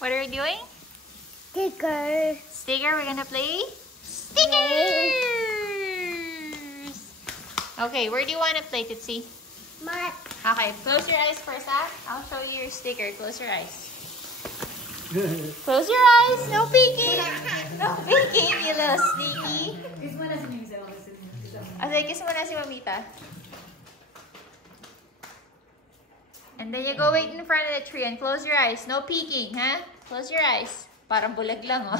What are we doing? Sticker. Sticker. We're gonna play stickers. Okay, where do you want to play, Tootsie? Mat. Okay, close your eyes first, huh? I'll show you your sticker. Close your eyes. Close your eyes. No peeking. No peeking, you little sneaky. Kiss mo na si Mimisa. Okay, kiss mo na si Mamita. And then you go wait in front of the tree and close your eyes. No peeking, huh? Close your eyes. Parang bulag lang, oh.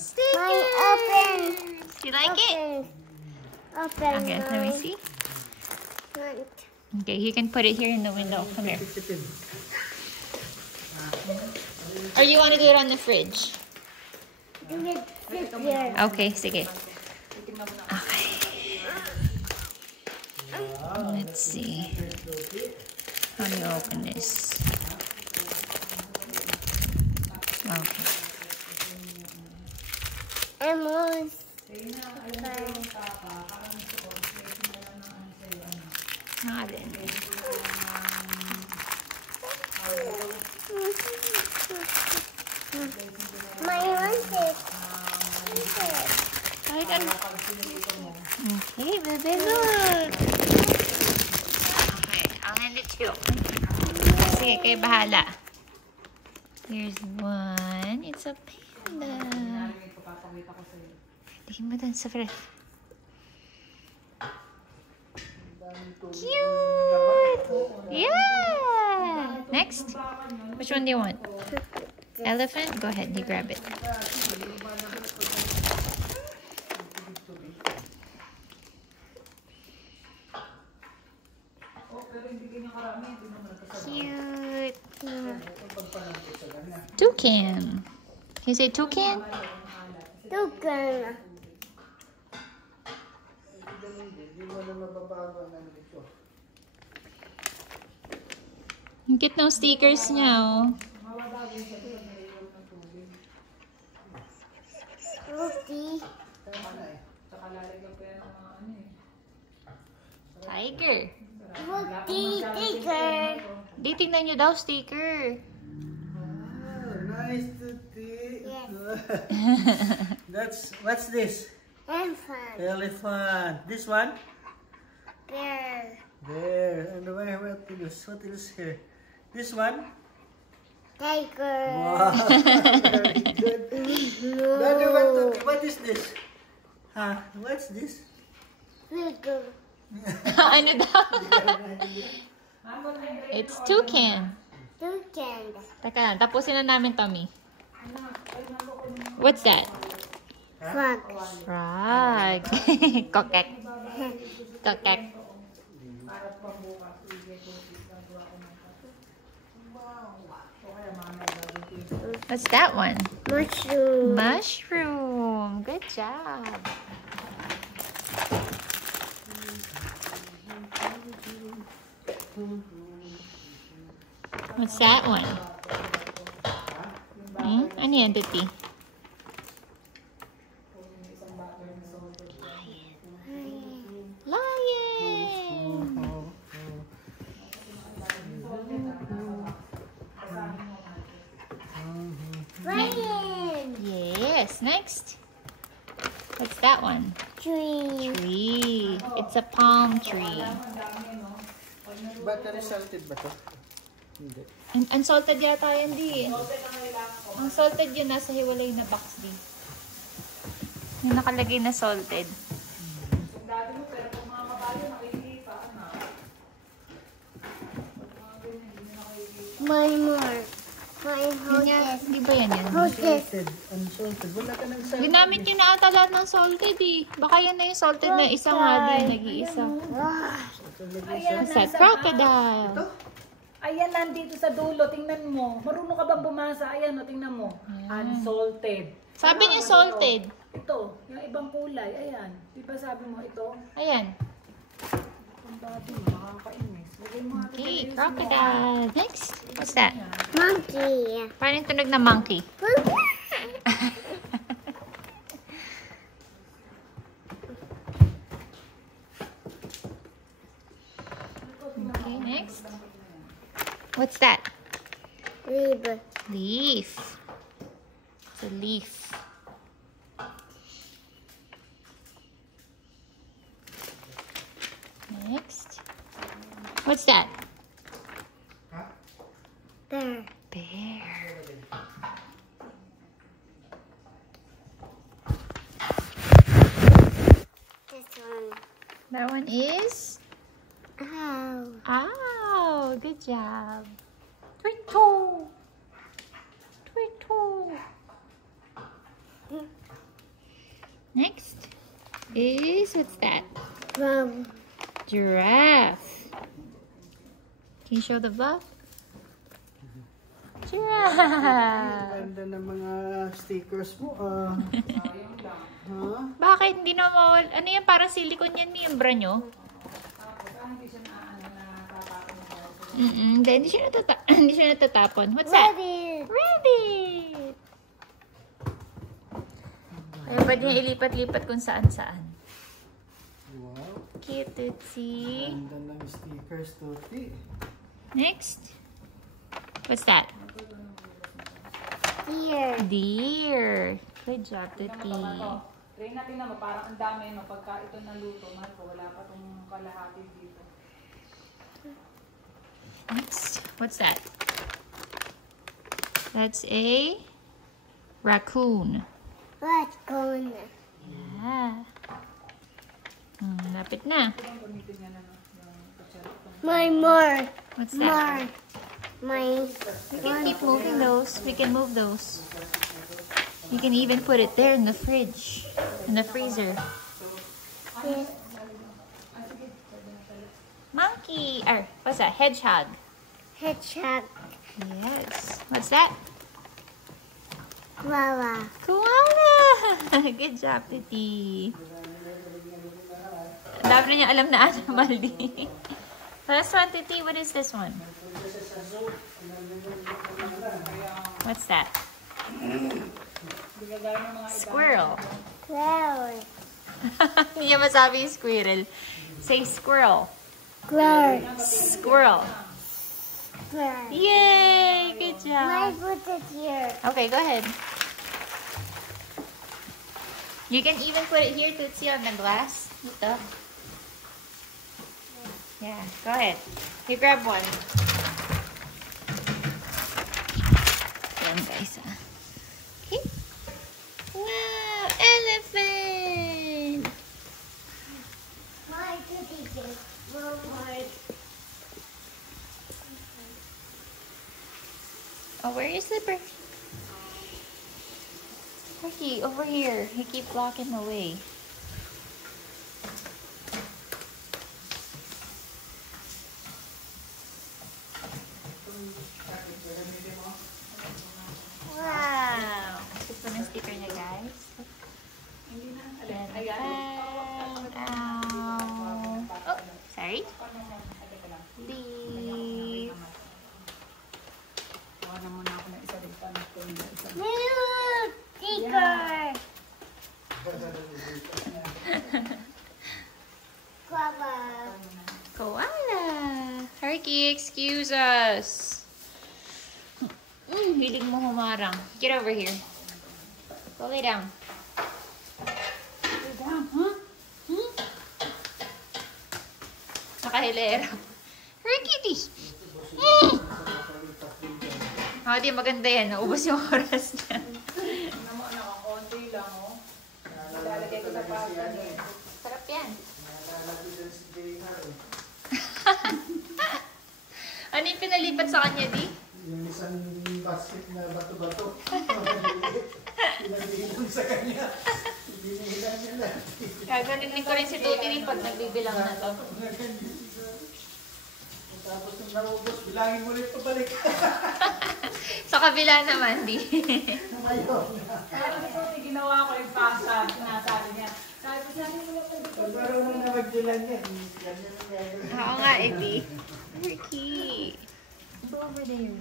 Stickers! Mine open. You like it? Open. Okay, let me see. Okay, you can put it here in the window. Come here. Or you want to do it on the fridge? Do it here. Okay, sige. Okay. Let's see. How do you open this? Okay. Almost. Natin. My wanted. Okay, baby, look. Okay, I'll hand it to you. Sige, kayo bahala. Here's one. It's a panda. Tingin mo dun sa friend. Cute! Yeah! Next. Which one do you want? Elephant? Go ahead, you grab it. Cute. Toucan. Can you say toucan? Toucan. Ang cute ng stickers niya, oh. Rookie. Tiger. Rookie sticker. Di, tingnan nyo daw, sticker. Nice to see. Yes. What's this? Elephant. Elephant. This one? Bear. There. And what else here? This one? Tiger. Wow. Very good. Daddy, what is this? Huh? What's this? Tiger. Ano daw? It's toucan. Toucan. Teka lang, tapusin na namin, Tommy. What's that? Frog. Frog. Kokek. Kokek. What's that one? Mushroom. Mushroom. Good job. What's that one? Ano yan, Tuti? Lion. Lion. Yes, next. What's that one? Tree. Tree. It's a palm tree. Battery salted ba to? Hindi. Unsalted yata yan, di. Ang salted yun, nasa hiwalay na box, di. Yung nakalagay na salted. One more. Mine Yun yan, hoses. di ba yan yan? Hoses. Unsalted. Wala ka ng salted. Ginamit yun na ata lahat ng salted, eh. Baka yan na yung salted na isa nga din, nag-iisa. Ayan, What's that? Crocodile. Ayan, nandito sa dulo. Tingnan mo. Marunong ka bang bumasa? Ayan, o, tingnan mo. Unsalted. Sabi niya salted. Ito, yung ibang kulay. Ayan. Di ba sabi mo ito? Ayan. Ang dati, makakainis. Lagay mo nga Okay, crocodile. Next. What's that? Monkey. Parang yung tunog na monkey. Next. What's that? Leaf. Leaf. It's a leaf. Next. What's that? Bear. Bear. This one. That one is? Ow. Ow! Good job. Twinkle. Twinkle. Next is, what's that? Rum. Giraffe. Can you show the vlog? Giraffe. Ganda ng mga stickers mo. Bakit? Hindi na mawal. Ano yan? Parang silicone yan, miyembra nyo? Hindi siya hindi siya natatapon. What's that? Rabbit. Rabbit! Ay, pwede niya ilipat-lipat kung saan-saan. Wow. Cute, Tootsie. Ganda ng stickers, Tuti. Next. What's that? Deer. Deer. Good job, Tootsie. Try natin naman, parang ang dami, no? Pagka ito naluto, Marco, wala pa itong kalahati dito. Next. What's that? That's a raccoon. What's going on? Yeah. Lapit na. My more. What's that? More. My. We can keep moving those. We can move those. You can even put it there in the fridge, in the freezer. Yes. Monkey, or what's that? Hedgehog. Hedgehog. Yes. What's that? Koala. Koala. Good job, Titi. Dami na niya alam na animal di. Last one, Titi. What is this one? What's that? Squirrel. Cloud. Hindi niya masabi yung squirrel. Say squirrel. Cloud. Squirrel. Cloud. Yay! Good My job. foot is here. Okay, go ahead. You can even put it here, Tootsie, on the glass. Ito. Yeah, go ahead. You grab one. Yan, guys. Okay. Wow! Elephant! My foot is here. Oh, where is your slipper? Ricky, over here. You keep blocking the way. Wow! Ito na sticker niya, guys. Ow. Oh, sorry. Leave. Tawanan muna ako ng isa din pa. New sticker. Koala. Koala. Harky, excuse us. Hilig mo humarang. Get over here. Go lay down. Nakahilera. Harky, oh, di maganda yan. Naubos yung oras niya. Konti lang, oh. Lalagay ko sa pasta niya. Sarap yan. Ano yung pinalipat sa kanya, Di? Yung isang basket na bato-bato. Pinagbihin sa kanya. Binihilan niya lang. Gaganin din ko rin si Tuti pag nagbibilang na to. Tapos nung naubos, bilangin mo ulit pabalik. Sa kabila naman, Di. Ngayon. Kaya kasi Tuti, ginawa ko yung pasta. Sinasabi niya. Sabi ko siya, Pag marunong na magdilan yan, ganyan ang gagawin. Oo nga, Di. Ricky. Go over there.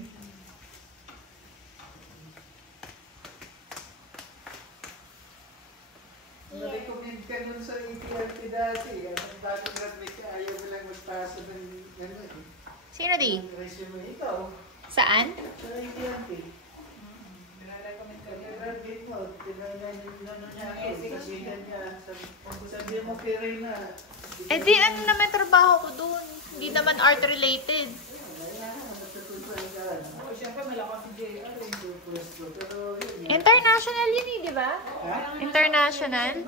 Na-recommend ka nun sa ATRP dati. Ang bagong graduate ka, ayaw mo lang magpasa ng gano'n. Sino di? Resume ikaw. Saan? Sa Indiante. Nire-recommend ko yun. Graduate mo. Tinanong niya ako. Sabihan niya. Sabihan mo kay Reyna. Eh di, ano naman trabaho ko doon? Hindi naman art related. Oh, syempre malakas si JR eh. Pero yun. International yun eh, di ba? International.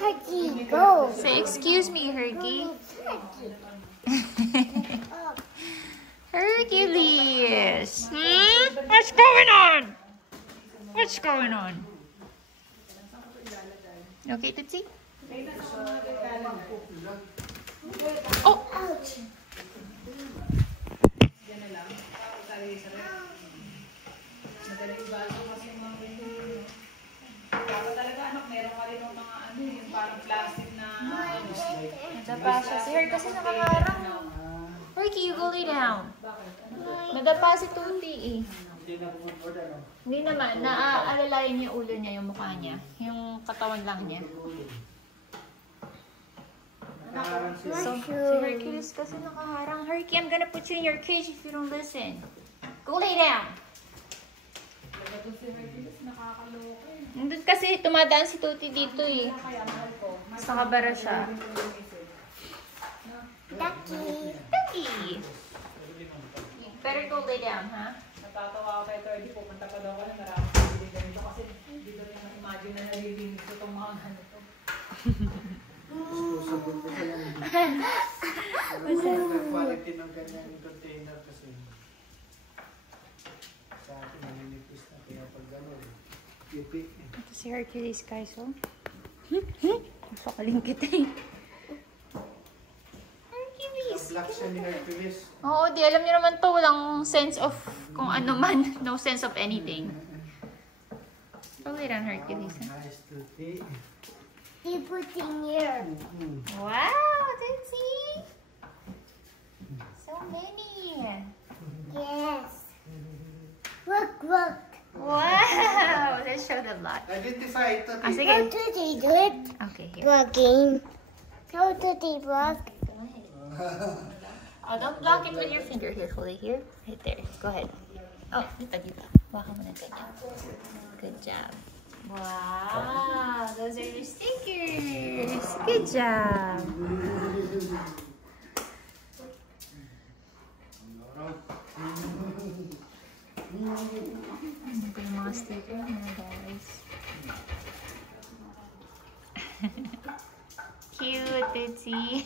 Herky, go. Say, excuse me, Herky. Hercules! What's going on? What's going on? Okay, Tootsie? Oh! Ouch. Yan na lang. Sari-sari. Madaling baso kasi mga ganyan. Dapat talaga anak, meron ka rin ng mga ano yung parang plastic na Nadapa siya. Si Her kasi nakakarang. Herky, you go lay down. Nadapa si Tuti eh. Hindi na bumubod ano. Hindi naman. Naaalalayan yung ulo niya, yung mukha niya. Yung katawan lang niya. Nakaharang siya. So, si Hercules kasi nakaharang. Herky, I'm gonna put you in your cage if you don't listen. Go lay down. Ito si Hercules, nakakaloka eh. Nandun kasi tumadaan si Tuti dito eh. Kaya mahal ko. Mas nakabara siya. Ducky. Tuti! Better go lay down, ha? Natatawa ako kay Tordy, pupunta pa daw ako na maraming pabili ganito kasi hindi daw niya ma-imagine na nalilinis ko itong mga ganito. Sagot ko kaya hindi. Quality ng kanyang container kasi. Sa akin, naninipis na kaya pag gano'n. Pipi. Ito si Hercules, guys, oh. Napakaling kita eh. Hercules! Black siya ni Hercules. Oo, di alam niyo naman to. Walang sense of kung ano man. No sense of anything. Go lay down, Hercules. Ha? Nice to see. He put in here. Wow, Tootsie! So many! Yes. Look, look. Wow! That showed a lot. Identify ito. Ah, sige. How do they do it? Okay, here. Vlogging. How do they vlog? Oh, don't block it with your finger. Here, hold it here. Right there. Go ahead. Oh, dito. Baka mo na ganyan. Good job. Wow! Those are your stickers. Good job. Ito yung mga sticker na guys. Cute, Tootsie.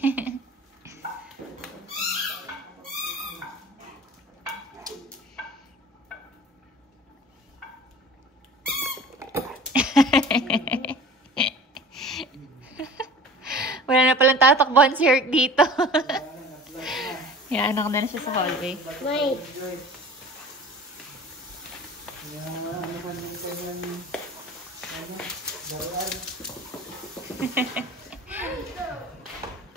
Wala na palang tatakbuhan si Herc dito. Yan, anak na siya sa hallway. Wait. Ano man yung kanyang bawal.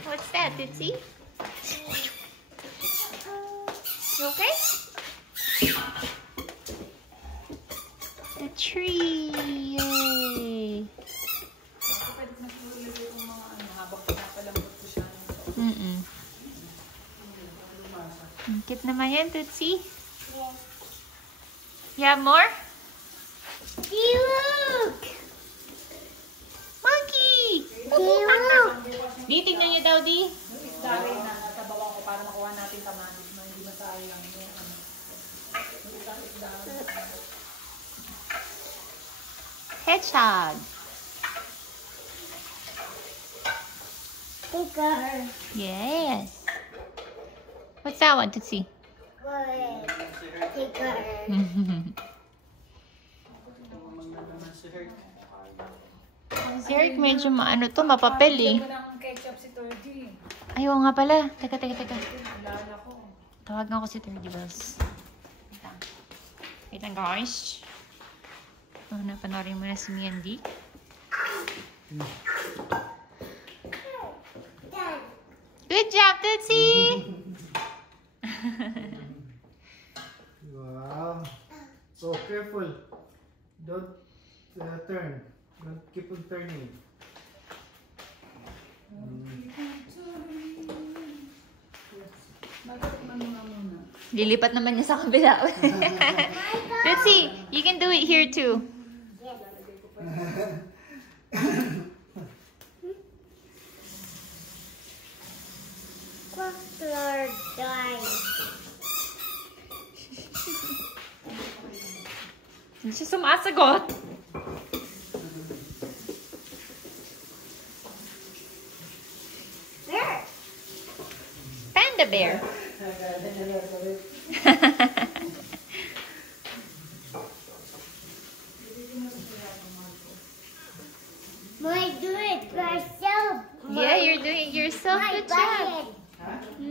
What's that, Tootsie? You okay? The tree! Yay! Pwede na po ulit yung mga ano, habang pinapalambot ko siya. Ang cute naman yan, Tootsie. Yes. You have more? Look. Monkey! Look. Di, tignan niyo daw, Di. Yung isda rin na natabawan ko para makuha natin kamatis na hindi masayang yung ano. Yung isda. Hedgehog. Sticker. Yes. What's that one, Tootsie? Wait. Sticker. Si Herc medyo maano to, mapapel eh. Bigyan ko ng ketchup si Tordy. Ayaw nga pala. Teka. Nalala ko. Tawagan ko si 30 Bells. Wait lang guys. Oh, napanorin mo na si Miandy. Dad. Good job, Tootsie! Wow. So careful. Don't turn. Don't keep on turning. Lilipat naman niya sa kabila. Let's see. You can do it here too. Closer die. Hindi siya sumasagot. There. Panda bear. My do it myself. Yeah, you're doing it yourself. My Good job. bucket.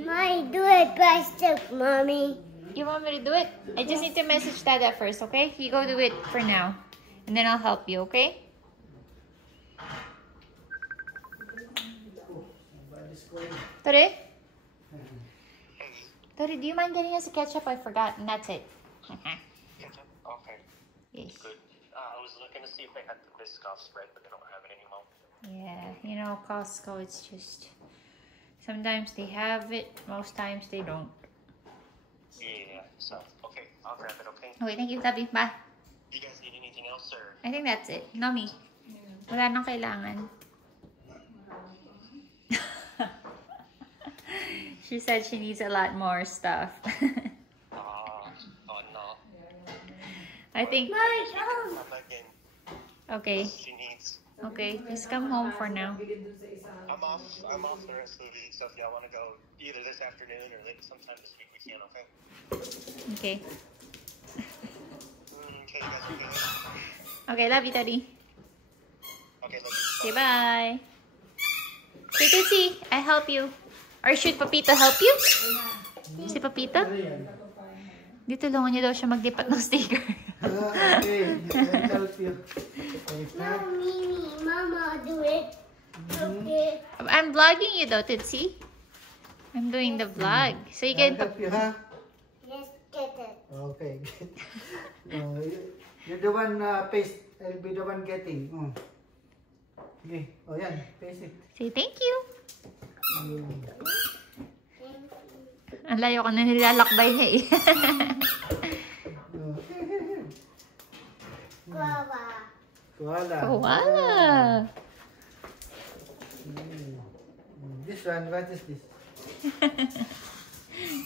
My do it myself, mommy. You want me to do it? I just need to message Dada first, okay? You go do it for now. And then I'll help you, okay? Tore? Tore, do you mind getting us a ketchup? I forgot, and that's it. Ketchup? Okay, Yes. good. I was looking to see if they had the Biscoff spread, but they don't have it anymore. Yeah, you know, Costco, it's just... Sometimes they have it, most times they don't. Yeah, so, okay, I'll grab it, okay? Okay, thank you, love you. Bye. You guys need anything else, or? I think that's it. Nami, wala nang kailangan. She said she needs a lot more stuff. Oh, no. I think... I'm again. Okay, She needs. okay. Just come home for now. I'm off the rest of the week, so if y'all want to go either this afternoon or later sometime this week, we can, okay? Okay. Okay, you guys are good? Okay, love you, Daddy. Okay, love you. Okay, bye. Okay, Tootsie, I help you. Or should Papito help you? Si Papito? Di tulungan niyo daw siya magdipat ng sticker. Okay, I'll help you. No, Mimi, Mama, do it. Okay. I'm vlogging you though, Tootsie. I'm doing the vlog. So you I'll can... help you, ha? Let's get it. Okay, good. You're the one paste. I'll be the one getting. Okay. Oh, yan. Paste it. Say thank you. Mm. Ang layo ko na nilalakbay niya eh. Guava. Koala. Koala. This one, what is this?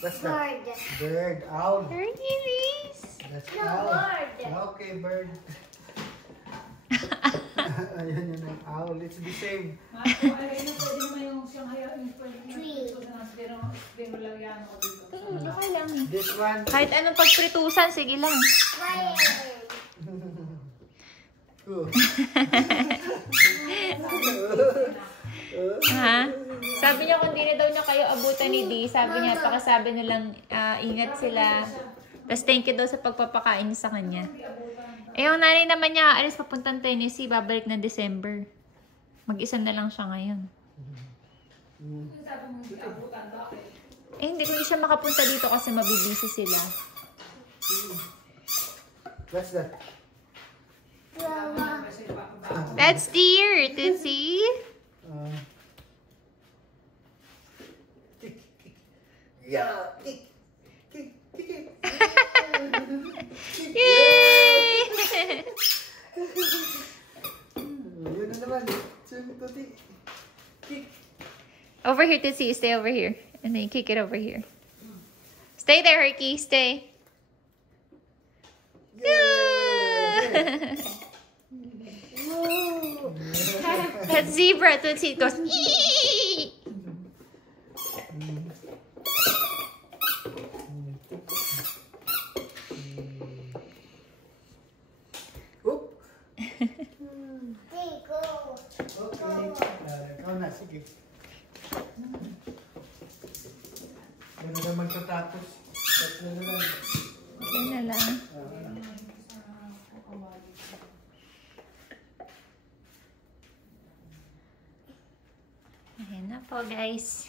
What's that? Bird. Bird. Owl. Hercules. That's No, owl. bird. Okay, bird. Ayan yun ang owl. It's the same. Pwede naman yung Shanghai, yung Tree. Lagyan ako dito. Okay lang. This one. Kahit anong pagpritusan, sige lang. Lion. Oh. Ha? Sabi niya kung di na daw niya kayo abutan ni Dee, sabi niya, pakasabi nilang ingat sila. Tapos thank you daw sa pagpapakain niya sa kanya. Eh, yung nanay naman niya, alis papuntang Tennessee, babalik na December. Mag-isa na lang siya ngayon. Eh, hindi ko siya makapunta dito kasi mabibisi sila. What's that? Guava. That's deer, Tootsie. Kick, kick. Yeah, kick, kick, kick. Yay! Yun na naman. Tuti. Kick. Over here, Tootsie. Stay over here. And then you kick it over here. Stay there, Herky. Stay. That zebra, Tootsie, goes, "Ee!" Oop. Hey, go. Okay. Ikaw na, sige. Ano naman katapos? Tatlo na lang. Yan na lang. Ayan na po, guys.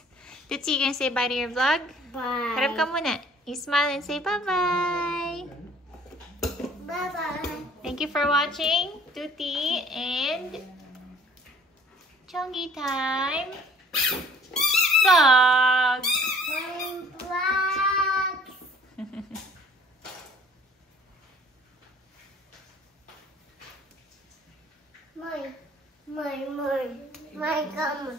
Tootsie, you can say bye to your vlog? Bye. Harap ka muna. You smile and say bye-bye. Bye-bye. Thank you for watching Tuti and Chongi Time Vlog. Time vlog. My, my, my, my, come.